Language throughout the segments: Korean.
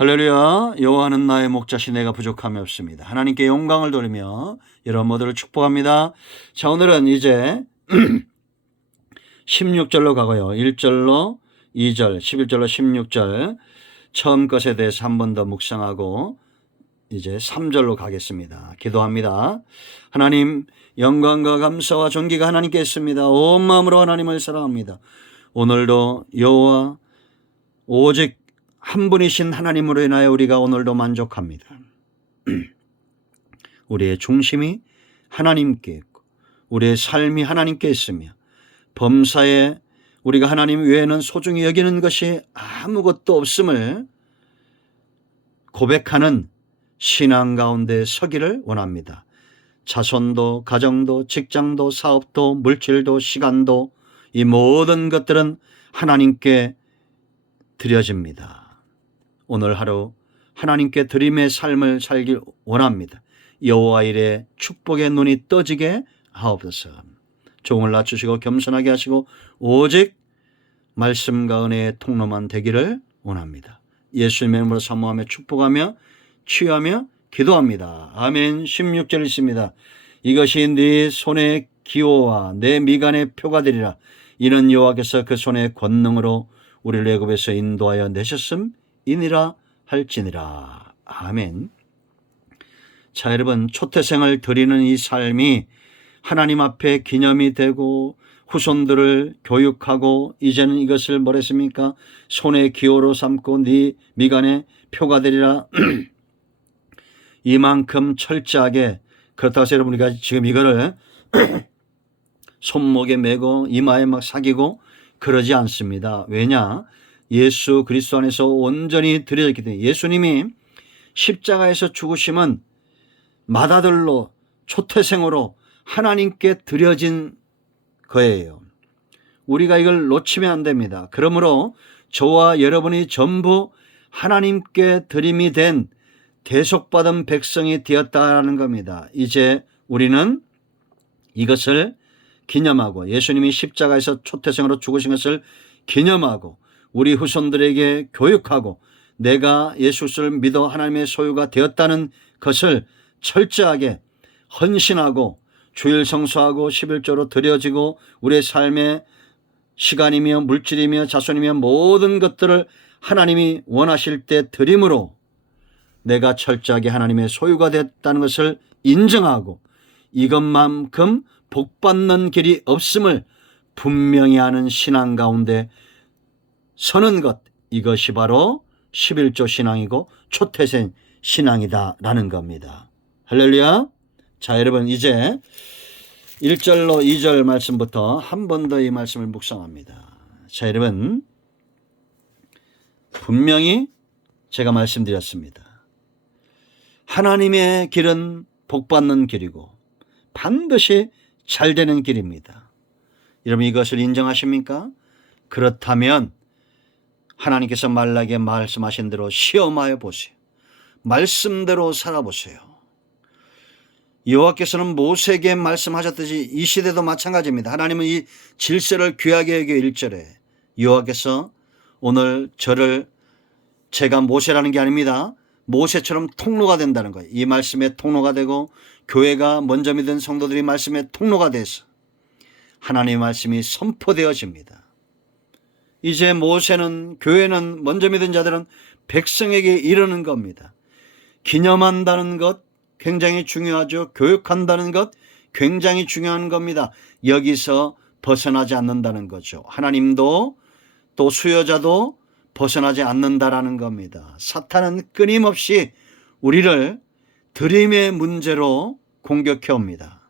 할렐루야. 여호와는 나의 목자시 내가 부족함이 없습니다. 하나님께 영광을 돌리며 여러분 모두를 축복합니다. 자, 오늘은 이제 16절로 가고요. 1절로 2절, 11절로 16절 처음 것에 대해서 한 번 더 묵상하고 이제 3절로 가겠습니다. 기도합니다. 하나님, 영광과 감사와 존귀가 하나님께 있습니다. 온 마음으로 하나님을 사랑합니다. 오늘도 여호와 오직 한 분이신 하나님으로 인하여 우리가 오늘도 만족합니다. 우리의 중심이 하나님께 있고 우리의 삶이 하나님께 있으며 범사에 우리가 하나님 외에는 소중히 여기는 것이 아무것도 없음을 고백하는 신앙 가운데 서기를 원합니다. 자손도 가정도 직장도 사업도 물질도 시간도 이 모든 것들은 하나님께 드려집니다. 오늘 하루 하나님께 드림의 삶을 살길 원합니다. 여호와 일에 축복의 눈이 떠지게 하옵소서. 종을 낮추시고 겸손하게 하시고 오직 말씀과 은혜의 통로만 되기를 원합니다. 예수님의 이름으로 사모하며 축복하며 취하며 기도합니다. 아멘. 16절 있습니다. 이것이 네 손의 기호와 내 미간의 표가 되리라. 이는 여호와께서 그 손의 권능으로 우리를 애굽에서 인도하여 내셨음이니라 할지니라. 아멘. 자, 여러분, 초태생을 드리는 이 삶이 하나님 앞에 기념이 되고 후손들을 교육하고 이제는 이것을 뭐랬습니까? 손의 기호로 삼고 네 미간의 표가 되리라. 이만큼 철저하게, 그렇다고 해서 여러분 우리가 지금 이거를 손목에 메고 이마에 막 사귀고 그러지 않습니다. 왜냐? 예수 그리스도 안에서 온전히 드려졌기 때문에. 예수님이 십자가에서 죽으심은 맏아들로 초태생으로 하나님께 드려진 거예요. 우리가 이걸 놓치면 안 됩니다. 그러므로 저와 여러분이 전부 하나님께 드림이 된 대속받은 백성이 되었다는 겁니다. 이제 우리는 이것을 기념하고 예수님이 십자가에서 초태생으로 죽으신 것을 기념하고 우리 후손들에게 교육하고 내가 예수를 믿어 하나님의 소유가 되었다는 것을 철저하게 헌신하고 주일 성수하고 11조로 드려지고 우리의 삶의 시간이며 물질이며 자손이며 모든 것들을 하나님이 원하실 때 드림으로 내가 철저하게 하나님의 소유가 됐다는 것을 인정하고 이것만큼 복받는 길이 없음을 분명히 아는 신앙 가운데 서는 것, 이것이 바로 11조 신앙이고 초태생 신앙이다라는 겁니다. 할렐루야. 자, 여러분 이제 1절로 2절 말씀부터 한 번 더 이 말씀을 묵상합니다. 자, 여러분 분명히 제가 말씀드렸습니다. 하나님의 길은 복받는 길이고 반드시 잘 되는 길입니다. 여러분 이것을 인정하십니까? 그렇다면 하나님께서 말라게 말씀하신 대로 시험하여 보세요. 말씀대로 살아보세요. 여호와께서는 모세에게 말씀하셨듯이 이 시대도 마찬가지입니다. 하나님은 이 질서를 귀하게 여겨 1절에 여호와께서 오늘 저를 제가 모세라는 게 아닙니다. 모세처럼 통로가 된다는 거예요. 이 말씀의 통로가 되고 교회가 먼저 믿은 성도들이 말씀의 통로가 돼서 하나님의 말씀이 선포되어집니다. 이제 모세는 교회는 먼저 믿은 자들은 백성에게 이르는 겁니다. 기념한다는 것 굉장히 중요하죠. 교육한다는 것 굉장히 중요한 겁니다. 여기서 벗어나지 않는다는 거죠. 하나님도 또 수요자도 벗어나지 않는다라는 겁니다. 사탄은 끊임없이 우리를 드림의 문제로 공격해 옵니다.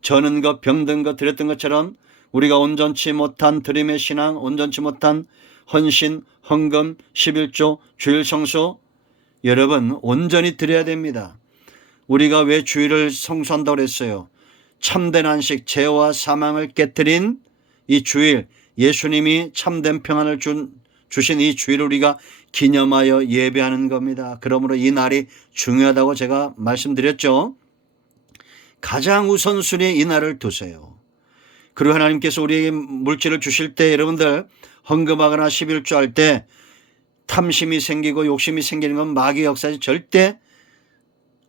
저는 것, 병든 것, 드렸던 것처럼 우리가 온전치 못한 드림의 신앙, 온전치 못한 헌신, 헌금, 11조, 주일 성수, 여러분 온전히 드려야 됩니다. 우리가 왜 주일을 성수한다고 그랬어요? 참된 안식, 죄와 사망을 깨뜨린 이 주일, 예수님이 참된 평안을 주신 이 주일을 우리가 기념하여 예배하는 겁니다. 그러므로 이 날이 중요하다고 제가 말씀드렸죠. 가장 우선순위에 이 날을 두세요. 그리고 하나님께서 우리에게 물질을 주실 때 여러분들 헌금하거나 11조 할 때 탐심이 생기고 욕심이 생기는 건 마귀의 역사지 절대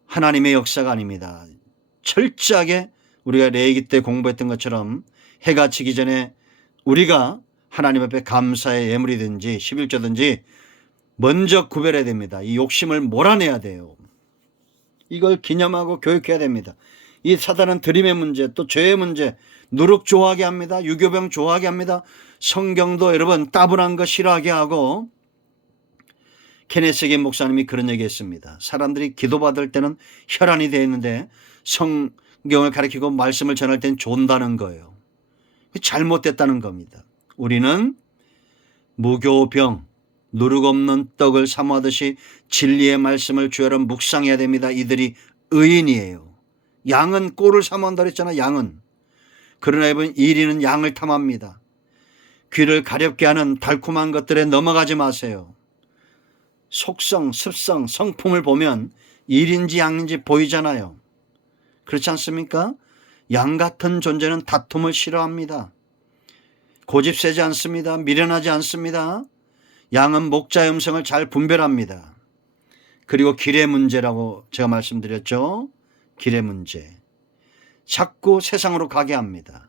하나님의 역사가 아닙니다. 철저하게 우리가 레위기 때 공부했던 것처럼 해가 지기 전에 우리가 하나님 앞에 감사의 예물이든지 11조든지 먼저 구별해야 됩니다. 이 욕심을 몰아내야 돼요. 이걸 기념하고 교육해야 됩니다. 이 사단은 드림의 문제, 또 죄의 문제, 누룩 좋아하게 합니다. 유교병 좋아하게 합니다. 성경도 여러분 따분한 거 싫어하게 하고, 케네스게 목사님이 그런 얘기했습니다. 사람들이 기도받을 때는 혈안이 되어 있는데 성경을 가리키고 말씀을 전할 때는 존다는 거예요. 잘못됐다는 겁니다. 우리는 무교병, 누룩 없는 떡을 사모하듯이 진리의 말씀을 주야로 묵상해야 됩니다. 이들이 의인이에요. 양은 꼴을 사모한다 그랬잖아. 양은. 그러나 여러분 이리는 양을 탐합니다. 귀를 가렵게 하는 달콤한 것들에 넘어가지 마세요. 속성, 습성, 성품을 보면 일인지 양인지 보이잖아요. 그렇지 않습니까? 양 같은 존재는 다툼을 싫어합니다. 고집세지 않습니다. 미련하지 않습니다. 양은 목자의 음성을 잘 분별합니다. 그리고 길의 문제라고 제가 말씀드렸죠. 길의 문제. 자꾸 세상으로 가게 합니다.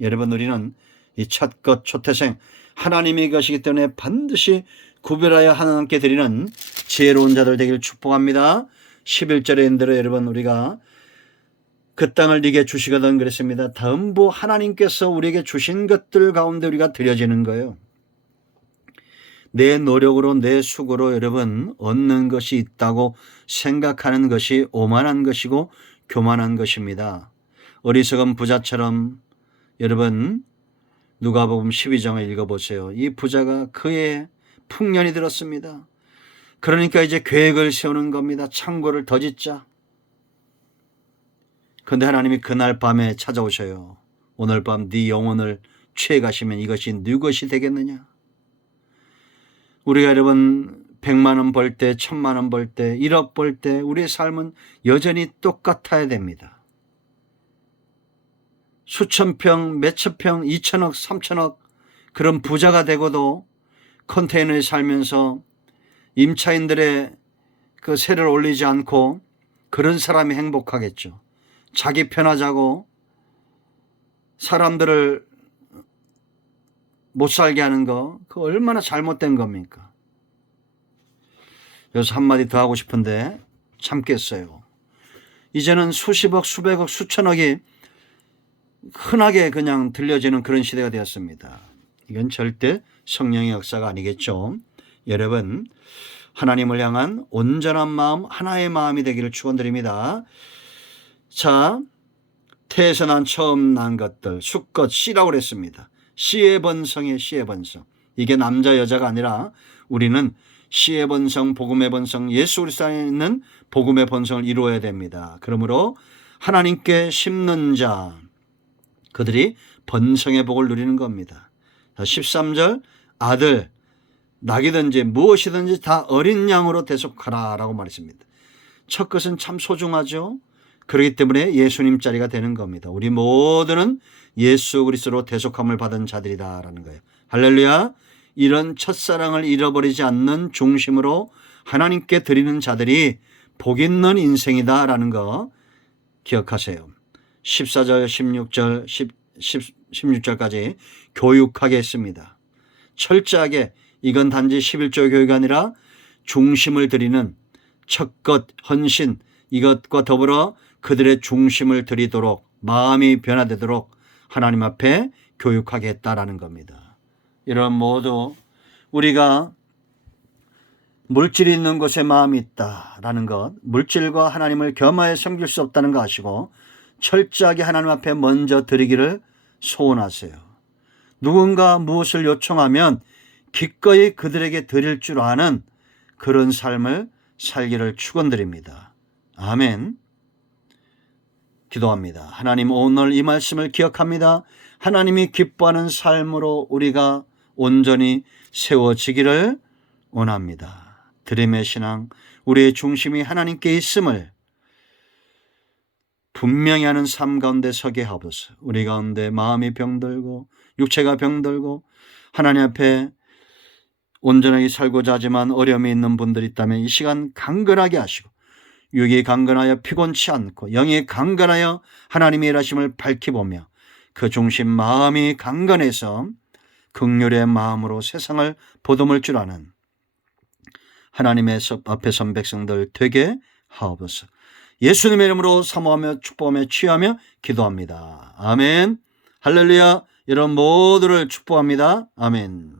여러분 우리는 이 첫것 초태생 하나님의 것이기 때문에 반드시 구별하여 하나님께 드리는 지혜로운 자들 되기를 축복합니다. 11절에 인대로 여러분 우리가 그 땅을 네게 주시거든 그랬습니다. 전부 하나님께서 우리에게 주신 것들 가운데 우리가 드려지는 거예요. 내 노력으로 내 수고로 여러분 얻는 것이 있다고 생각하는 것이 오만한 것이고 교만한 것입니다. 어리석은 부자처럼 여러분 누가복음 12장을 읽어보세요. 이 부자가 그의 풍년이 들었습니다. 그러니까 이제 계획을 세우는 겁니다. 창고를 더 짓자. 그런데 하나님이 그날 밤에 찾아오셔요. 오늘 밤 네 영혼을 취해가시면 이것이 네 것이 되겠느냐. 우리가 여러분 100만 원 벌 때, 1000만 원 벌 때, 1억 벌 때 우리의 삶은 여전히 똑같아야 됩니다. 수천 평, 몇천 평, 2천억, 3천억 그런 부자가 되고도 컨테이너에 살면서 임차인들의 그 세를 올리지 않고 그런 사람이 행복하겠죠. 자기 편하자고 사람들을 못 살게 하는 거, 그거 얼마나 잘못된 겁니까? 여기서 한마디 더 하고 싶은데 참겠어요. 이제는 수십억, 수백억, 수천억이 흔하게 그냥 들려지는 그런 시대가 되었습니다. 이건 절대 성령의 역사가 아니겠죠. 여러분 하나님을 향한 온전한 마음, 하나의 마음이 되기를 축원드립니다. 자, 태에서 난 처음 난 것들 수껏 씨라고 그랬습니다. 씨의 번성의 씨의 번성. 이게 남자 여자가 아니라 우리는 씨의 번성, 복음의 번성, 예수 그리스도 안에 있는 복음의 번성을 이루어야 됩니다. 그러므로 하나님께 심는 자 그들이 번성의 복을 누리는 겁니다. 13절 아들 낙이든지 무엇이든지 다 어린 양으로 대속하라 라고 말했습니다. 첫 것은 참 소중하죠. 그렇기 때문에 예수님 자리가 되는 겁니다. 우리 모두는 예수 그리스도로 대속함을 받은 자들이다라는 거예요. 할렐루야. 이런 첫사랑을 잃어버리지 않는 중심으로 하나님께 드리는 자들이 복 있는 인생이다라는 거 기억하세요. 14절 16절 16절까지 교육하게 했습니다. 철저하게 이건 단지 11조 교육이 아니라 중심을 드리는 첫것 헌신 이것과 더불어 그들의 중심을 드리도록 마음이 변화되도록 하나님 앞에 교육하게 했다라는 겁니다. 이런 모두 우리가 물질이 있는 곳에 마음이 있다라는 것, 물질과 하나님을 겸하여 섬길 수 없다는 거 아시고 철저하게 하나님 앞에 먼저 드리기를 소원하세요. 누군가 무엇을 요청하면 기꺼이 그들에게 드릴 줄 아는 그런 삶을 살기를 축원드립니다. 아멘. 기도합니다. 하나님 오늘 이 말씀을 기억합니다. 하나님이 기뻐하는 삶으로 우리가 온전히 세워지기를 원합니다. 드림의 신앙, 우리의 중심이 하나님께 있음을 분명히 하는 삶 가운데 서게 하옵소서. 우리 가운데 마음이 병들고 육체가 병들고 하나님 앞에 온전하게 살고자 하지만 어려움이 있는 분들이 있다면 이 시간 강건하게 하시고, 육이 강건하여 피곤치 않고 영이 강건하여 하나님의 일하심을 밝히 보며 그 중심 마음이 강건해서 긍휼의 마음으로 세상을 보듬을 줄 아는 하나님의 앞에 선 백성들 되게 하옵소서. 예수님의 이름으로 사모하며 축복하며 취하며 기도합니다. 아멘. 할렐루야. 여러분 모두를 축복합니다. 아멘.